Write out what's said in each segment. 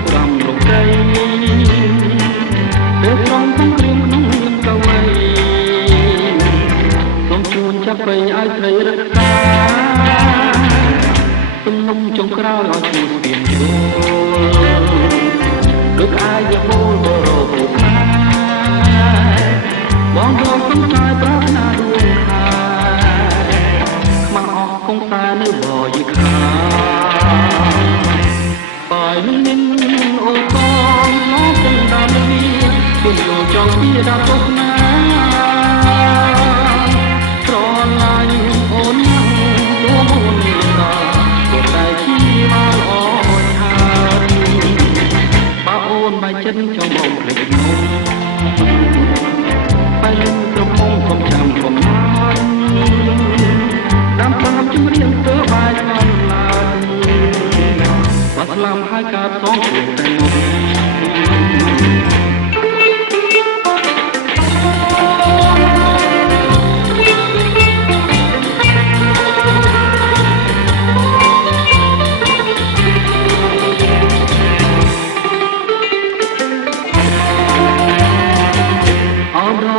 កកំរកត្រីពេលត្រង់ក្នុងគ្រឿងក្នុងនាមកវៃសូមជួនចាប់បីឲ្យត្រីរត់តាទំនុំចុងក្រោយឲ្យឈ្មោះស្ពានយល់លោកអាយបូលបរោពុខ្មែរបងរកសំចាយប្រាថ្នាដួងខាខ្មាស់អស់គង់តែនៅបយីខាបាយនឹងនិនអូកងមកទាំងដើមនេះគុំយកចង់ពីដល់ពុកណាស្រឡាញ់អូនណាស់ទូមុនតាក៏តែជីមកអរឆានបើអូនបែកចិត្តចង់មកភ្លេចមុំបែកក្រមុំកុំចាំកុំណានដាំប្រាប់ជំរាបទៅបាយឆ្លងឡានបាត់ស្លាប់ហើយកើតសងព្រោះតែមុ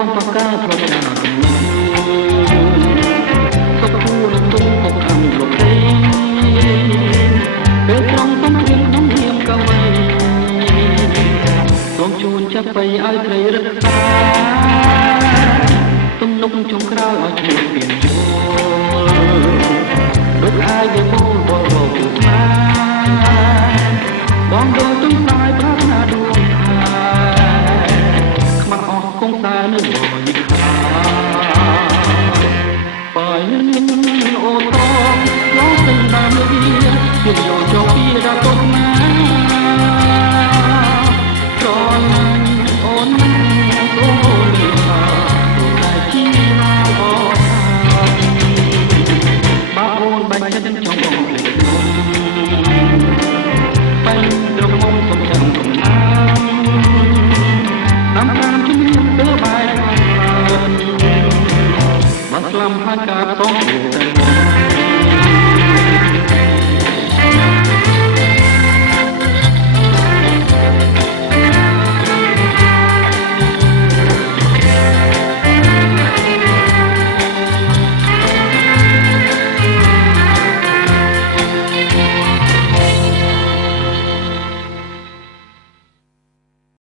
ំបកាប្រចាកំណត់សុខគូនទុំកកំរកទេពេលត្រង់សំរៀងក្នុងនាមកវៃសូមជូនចាប់បីឲ្យត្រីរត់តាទំនុកចុងក្រោយឲ្យឈ្មោះស្ពានយល់លោកអាយបូលបរោពុខ្មែរបងយកទុំស្ដាយ